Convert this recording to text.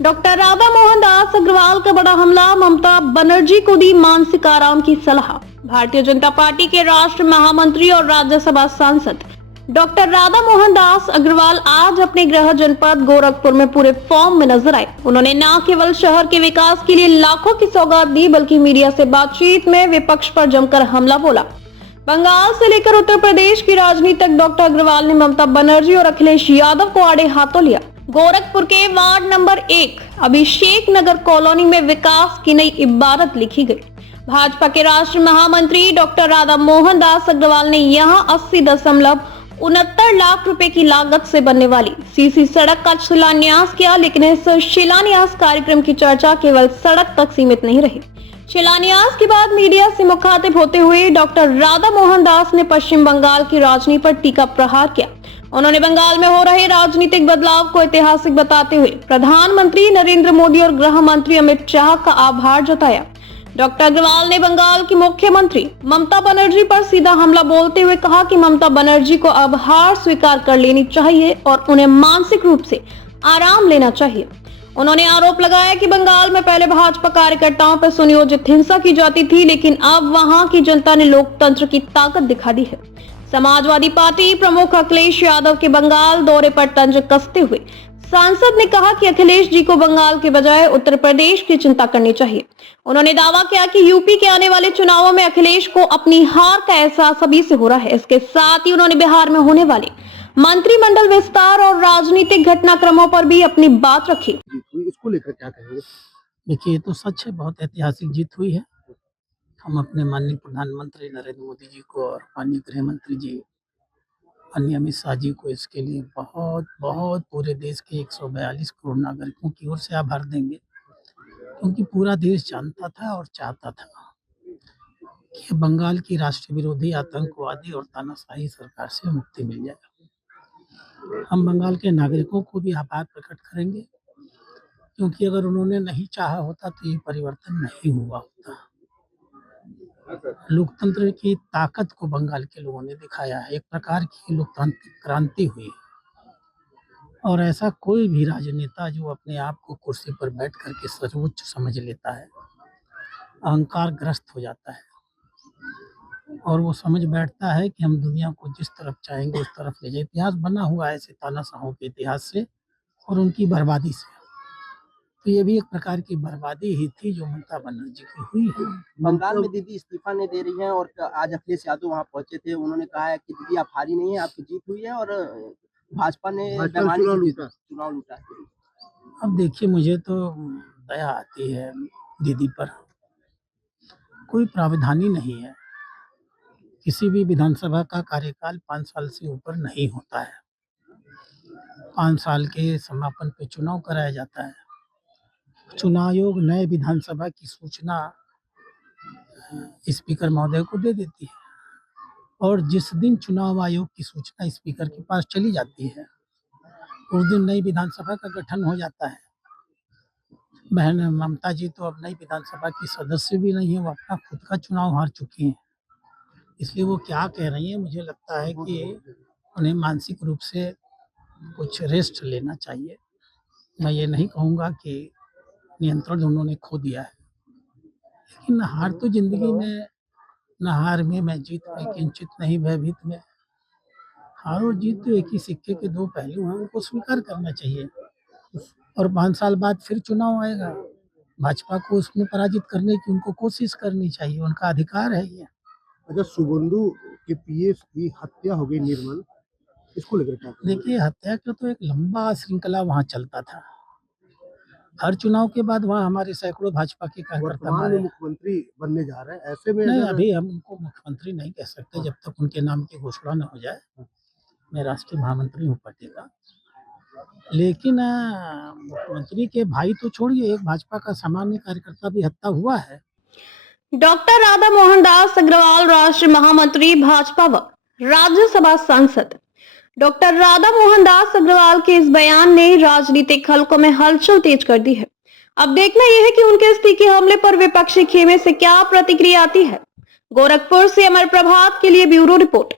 Doctor Radha Mohan Das Agarwal का बड़ा हमला, ममता बनर्जी को दी मानसिक आराम की सलाह। भारतीय जनता पार्टी के राष्ट्रीय महामंत्री और राज्यसभा सांसद डॉक्टर राधा मोहन दास अग्रवाल आज अपने गृह जनपद गोरखपुर में पूरे फॉर्म में नजर आए। उन्होंने न केवल शहर के विकास के लिए लाखों की सौगात दी, बल्कि मीडिया से बातचीत में विपक्ष पर जमकर हमला बोला। बंगाल से लेकर उत्तर प्रदेश की राजनीति तक डॉक्टर अग्रवाल ने ममता बनर्जी और अखिलेश यादव को आड़े हाथों लिया। गोरखपुर के वार्ड नंबर 1 अभिषेक नगर कॉलोनी में विकास की नई इबारत लिखी गई। भाजपा के राष्ट्रीय महामंत्री डॉक्टर राधा मोहन दास अग्रवाल ने यहां 80.69 लाख रुपए की लागत से बनने वाली सीसी सड़क का शिलान्यास किया, लेकिन इस शिलान्यास कार्यक्रम की चर्चा केवल सड़क तक सीमित नहीं रही। शिलान्यास के बाद मीडिया से मुखातिब होते हुए डॉक्टर राधा मोहन दास ने पश्चिम बंगाल की राजनीति पर टीका प्रहार किया। उन्होंने बंगाल में हो रहे राजनीतिक बदलाव को ऐतिहासिक बताते हुए प्रधानमंत्री नरेंद्र मोदी और गृह मंत्री अमित शाह का आभार जताया। डॉक्टर अग्रवाल ने बंगाल की मुख्यमंत्री ममता बनर्जी पर सीधा हमला बोलते हुए कहा कि ममता बनर्जी को अब हार स्वीकार कर लेनी चाहिए और उन्हें मानसिक रूप से आराम लेना चाहिए। उन्होंने आरोप लगाया कि बंगाल में पहले भाजपा कार्यकर्ताओं पर सुनियोजित हिंसा की जाती थी, लेकिन अब वहां की जनता ने लोकतंत्र की ताकत दिखा दी है। समाजवादी पार्टी प्रमुख अखिलेश यादव के बंगाल दौरे पर तंज कसते हुए सांसद ने कहा कि अखिलेश जी को बंगाल के बजाय उत्तर प्रदेश की चिंता करनी चाहिए। उन्होंने दावा किया कि यूपी के आने वाले चुनावों में अखिलेश को अपनी हार का एहसास अभी से हो रहा है। इसके साथ ही उन्होंने बिहार में होने वाले मंत्रिमंडल विस्तार और राजनीतिक घटनाक्रमों पर भी अपनी बात रखी। इसको लेकर क्या कहेंगे? देखिए, ये तो सच है, बहुत ऐतिहासिक जीत हुई है। हम अपने माननीय प्रधानमंत्री नरेंद्र मोदी जी को और माननीय गृह मंत्री जी माननीय अमित शाह जी को इसके लिए बहुत बहुत पूरे देश के 142 करोड़ नागरिकों की ओर से आभार देंगे, क्योंकि पूरा देश जानता था और चाहता था कि बंगाल की राष्ट्र विरोधी आतंकवादी और तानाशाही सरकार से मुक्ति मिल जाए। हम बंगाल के नागरिकों को भी आभार प्रकट करेंगे, क्योंकि अगर उन्होंने नहीं चाहा होता तो ये परिवर्तन नहीं हुआ होता। लोकतंत्र की ताकत को बंगाल के लोगों ने दिखाया है। एक प्रकार की लोकतांत्रिक क्रांति हुई है और ऐसा कोई भी राजनेता जो अपने आप को कुर्सी पर बैठ करके सर्वोच्च समझ लेता है, अहंकार ग्रस्त हो जाता है और वो समझ बैठता है कि हम दुनिया को जिस तरफ चाहेंगे उस तरफ ले जाए। इतिहास बना हुआ है ऐसे तानाशाहों के इतिहास से और उनकी बर्बादी से। तो ये भी एक प्रकार की बर्बादी ही थी जो ममता बनर्जी की हुई है। बंगाल में दीदी इस्तीफा नहीं दे रही हैं और आज अखिलेश यादव वहां पहुंचे थे। उन्होंने कहा है कि दीदी आप हारी नहीं है, आपकी जीत हुई है और भाजपा ने चुनाव लूटा। अब देखिए, मुझे तो दया आती है दीदी पर। कोई प्रावधान ही नहीं है। किसी भी विधानसभा का कार्यकाल 5 साल से ऊपर नहीं होता है। 5 साल के समापन पे चुनाव कराया जाता है। चुनाव आयोग नए विधानसभा की सूचना स्पीकर महोदय को दे देती है और जिस दिन चुनाव आयोग की सूचना स्पीकर के पास चली जाती है उस दिन नई विधानसभा का गठन हो जाता है। बहन ममता जी तो अब नई विधानसभा की सदस्य भी नहीं है, वो अपना खुद का चुनाव हार चुकी हैं। इसलिए वो क्या कह रही हैं, मुझे लगता है कि उन्हें मानसिक रूप से कुछ रेस्ट लेना चाहिए। मैं ये नहीं कहूँगा कि नियंत्रण उन्होंने खो दिया है, लेकिन हार तो जिंदगी में न हार में मैं जीत में किंचित नहीं भयभीत में। हार और जीत तो एक ही सिक्के के दो पहलू हैं, उनको स्वीकार करना चाहिए। और 5 साल बाद फिर चुनाव आएगा, भाजपा को उसमें पराजित करने की उनको कोशिश करनी चाहिए, उनका अधिकार है ये। अच्छा, शुभेंदु के पीएस की हत्या हो गई निर्मल, इसको लेकर क्या? देखिए, हत्या का तो एक लंबा श्रृंखला वहाँ चलता था। हर चुनाव के बाद वहाँ हमारे सैकड़ों भाजपा के कार्यकर्ता मुख्यमंत्री बनने जा रहे हैं, ऐसे में नहीं, अभी हम उनको मुख्यमंत्री नहीं कह सकते जब तक उनके नाम की घोषणा न हो जाए। मैं राष्ट्रीय महामंत्री हूँ पार्टी का, लेकिन मुख्यमंत्री के भाई तो छोड़िए, एक भाजपा का सामान्य कार्यकर्ता भी हत्या हुआ है। डॉक्टर राधा मोहन दास अग्रवाल राष्ट्रीय महामंत्री भाजपा व राज्यसभा सांसद डॉक्टर राधा मोहन दास अग्रवाल के इस बयान ने राजनीतिक हलकों में हलचल तेज कर दी है। अब देखना यह है कि उनके इस तीखे हमले पर विपक्षी खेमे से क्या प्रतिक्रिया आती है। गोरखपुर से अमर प्रभात के लिए ब्यूरो रिपोर्ट।